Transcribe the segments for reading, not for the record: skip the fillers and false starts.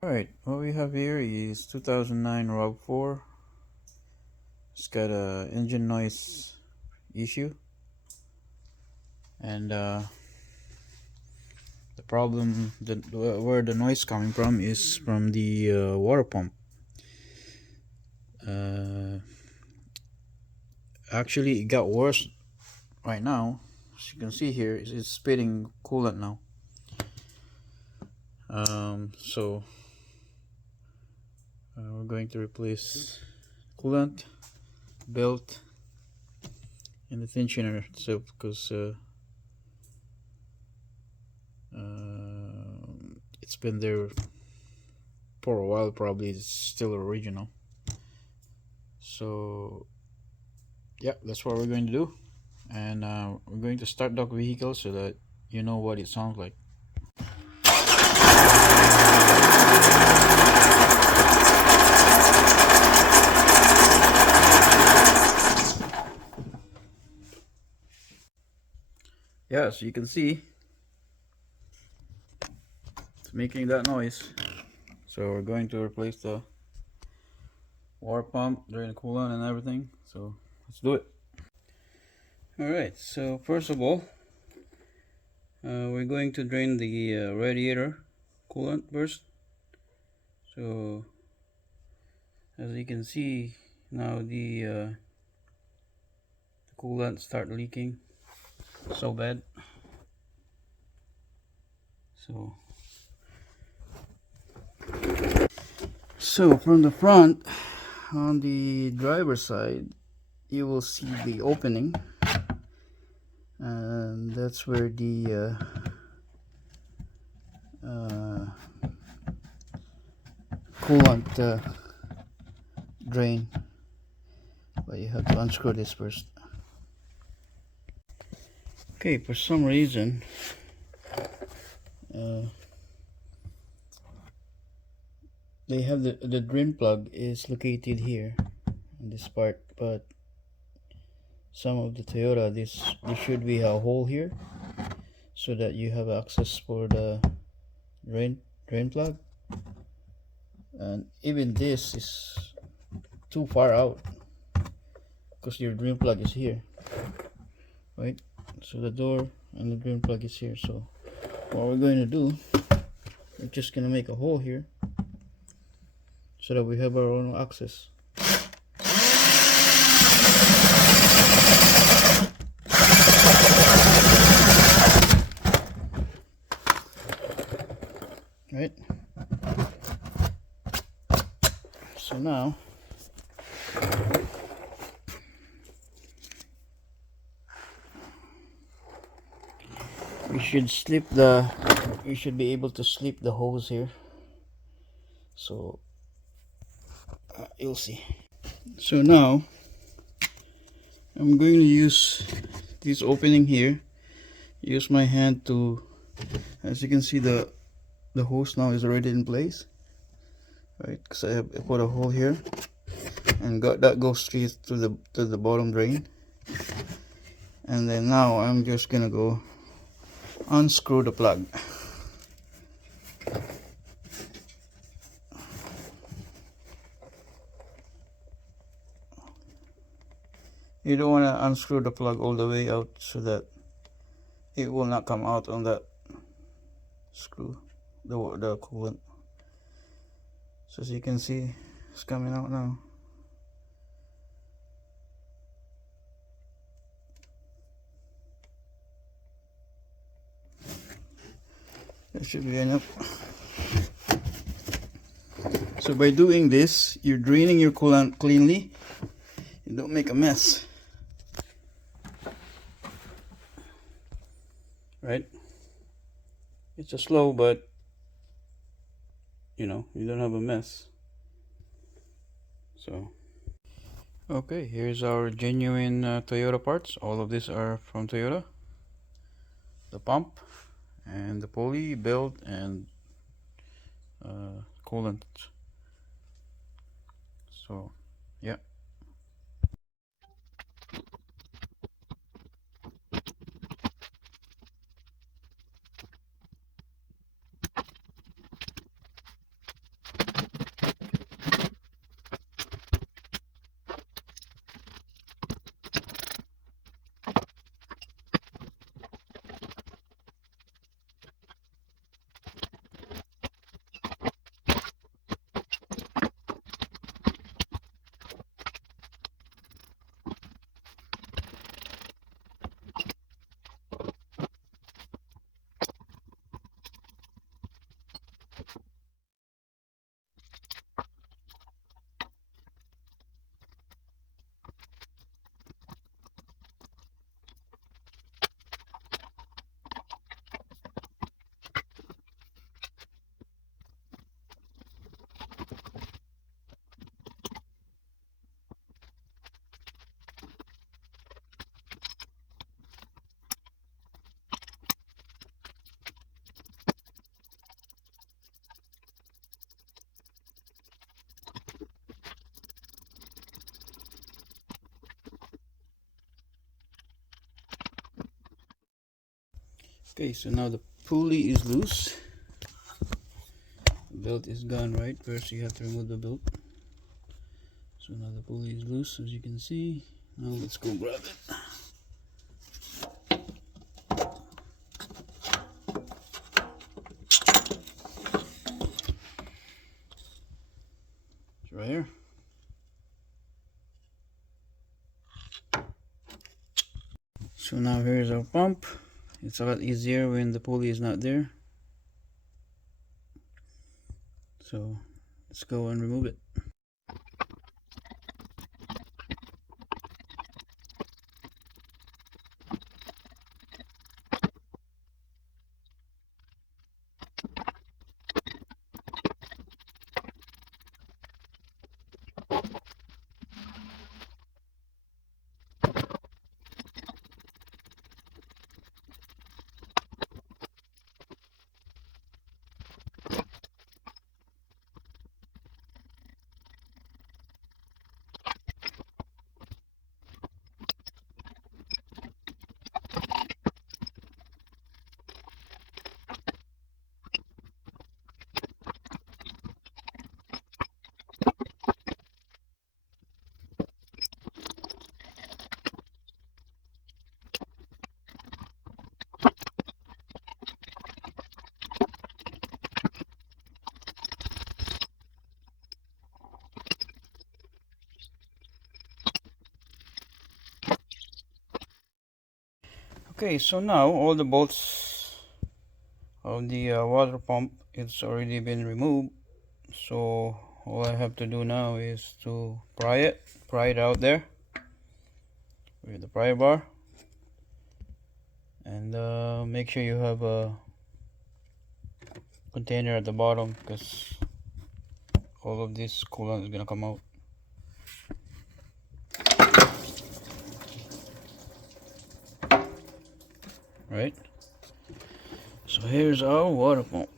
Alright, what we have here is 2009 rav4. It's got a engine noise issue, and the problem, where the noise coming from is from the water pump. Uh, Actually, it got worse right now. As you can see here, it's spitting coolant now. So we're going to replace coolant, belt, and the tensioner itself, because it's been there for a while. Probably it's still original. So yeah, that's what we're going to do, and we're going to start the vehicle so that you know what it sounds like. Yeah, so you can see it's making that noise. So we're going to replace the water pump, drain the coolant and everything. So let's do it. Alright, so first of all, we're going to drain the radiator coolant first. So as you can see now, the coolant start leaking so bad. So from the front, on the driver's side, you will see the opening, and that's where the coolant drain. But you have to unscrew this first. Okay, for some reason they have the drain plug is located here in this part, but some of the Toyota, this should be a hole here so that you have access for the drain plug, and even this is too far out because your drain plug is here, right? So the door and the drain plug is here. So what we're going to do, we're just gonna make a hole here so that we have our own access. Right? So now you should be able to slip the hose here. So you'll see. So now I'm going to use this opening here, use my hand to, as you can see, the hose now is already in place, right? Because I put a hole here, and that goes straight to the bottom drain. And then now I'm just gonna go unscrew the plug. You don't want to unscrew the plug all the way out so that it will not come out on that screw, the coolant. So as you can see, it's coming out now. That should be enough. So by doing this, you're draining your coolant cleanly. You don't make a mess, right? It's a slow, but you don't have a mess. So okay, here's our genuine Toyota parts. All of these are from Toyota. The pump and the pulley, belt, and coolant. So yeah. Okay, so now the pulley is loose. The belt is gone, right? First you have to remove the belt. So now the pulley is loose, as you can see. Now let's go grab it. It's right here. So now here's our pump. It's a lot easier when the pulley is not there. So let's go and remove it. Okay, so now all the bolts of the water pump it's already been removed. So all I have to do now is to pry it out there with the pry bar, and make sure you have a container at the bottom, because all of this coolant is gonna come out. Right, so here's our water pump.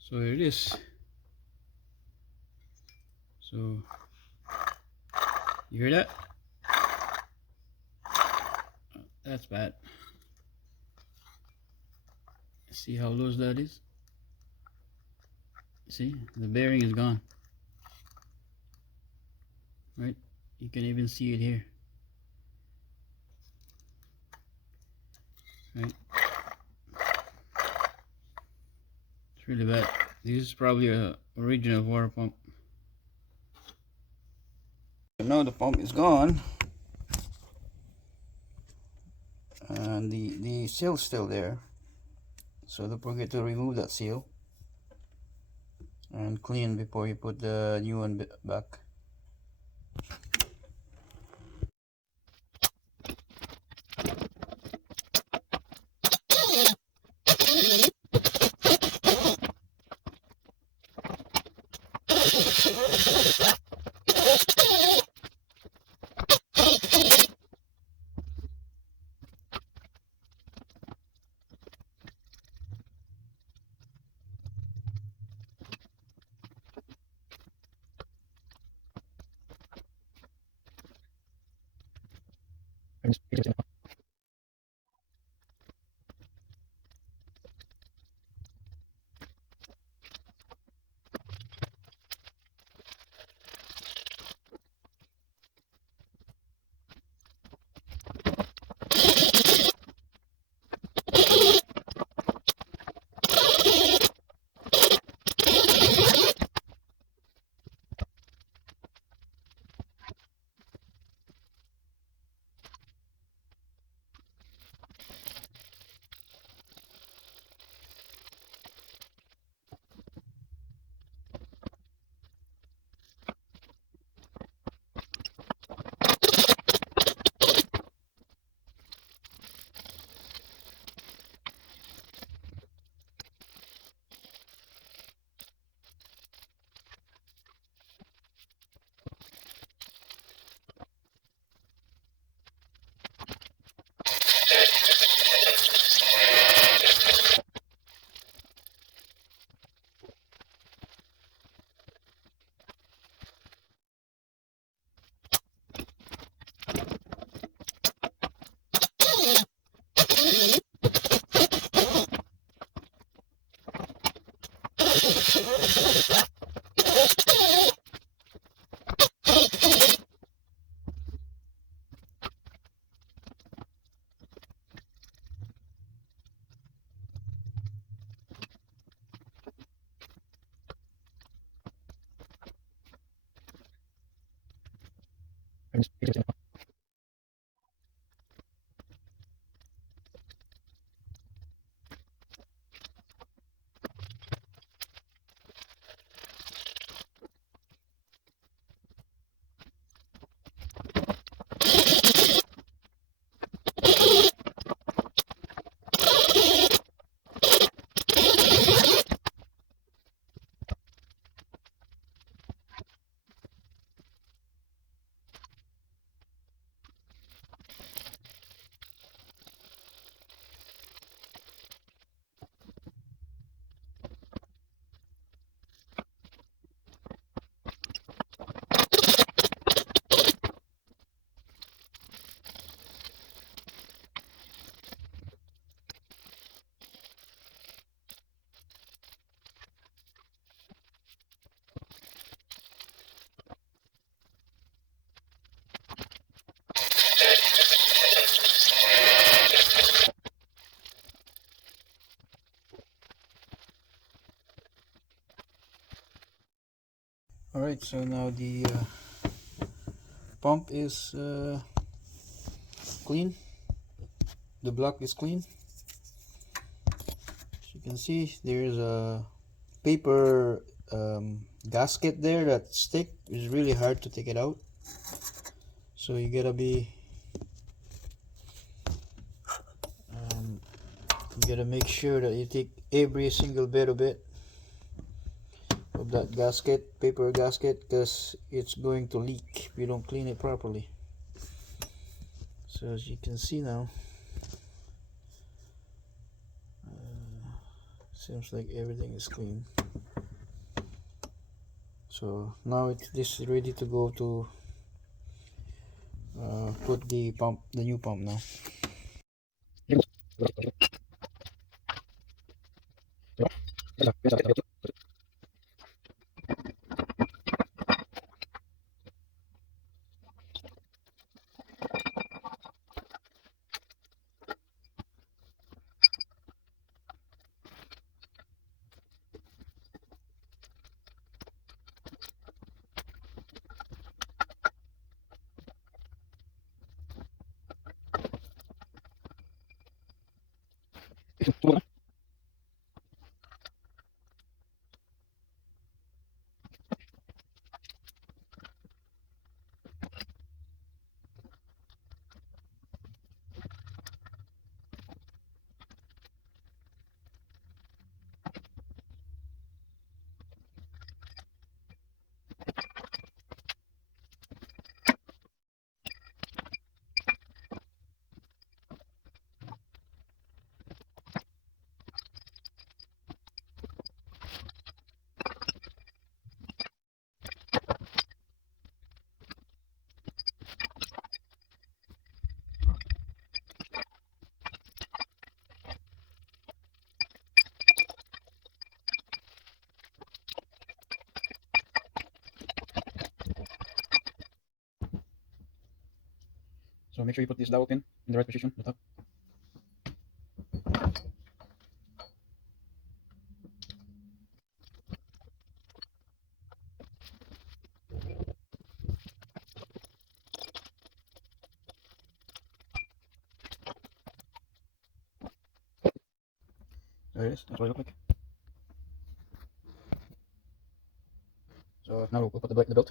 So here it is. So you hear that? That's bad. See how loose that is? See, the bearing is gone. Right? You can even see it here. Right? It's really bad. This is probably a original water pump. Now the pump is gone, and the seal's still there. So don't forget to remove that seal and clean before you put the new one back. Alright, so now the pump is clean. The block is clean. As you can see, there's a paper gasket there that stick. It's really hard to take it out. So you gotta make sure that you take every single bit of it, of that gasket, paper gasket, because it's going to leak if you don't clean it properly. So as you can see now, seems like everything is clean. So now this is ready to go to put the new pump now. So make sure you put this dowel pin in the right position, the top. There it is, that's what it looks like. So now we'll put the belt.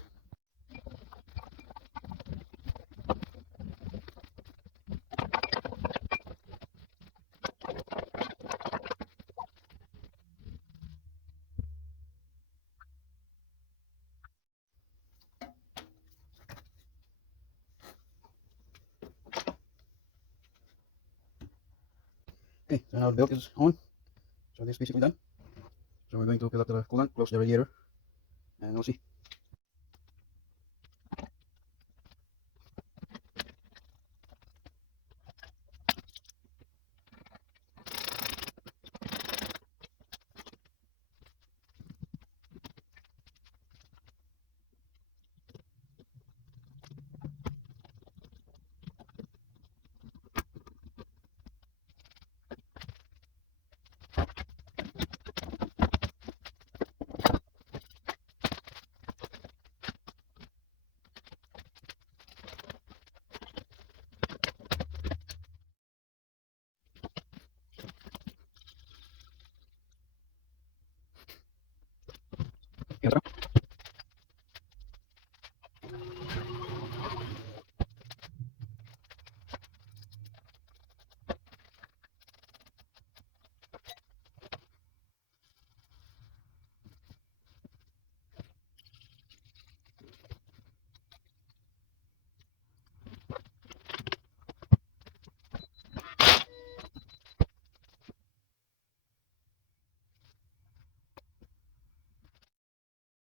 Okay, so now the belt is on. So this is basically done. So we're going to fill up the coolant, close the radiator, and we'll see.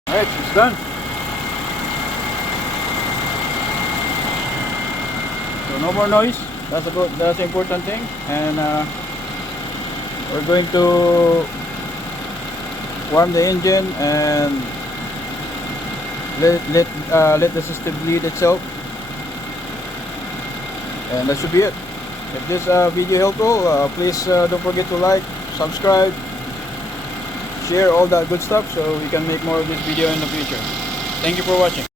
Alright, it's done. So no more noise. That's the important thing. And we're going to warm the engine and let the system bleed itself. And that should be it. If this video helpful, please don't forget to like, subscribe, share, all that good stuff, so we can make more of this video in the future. Thank you for watching.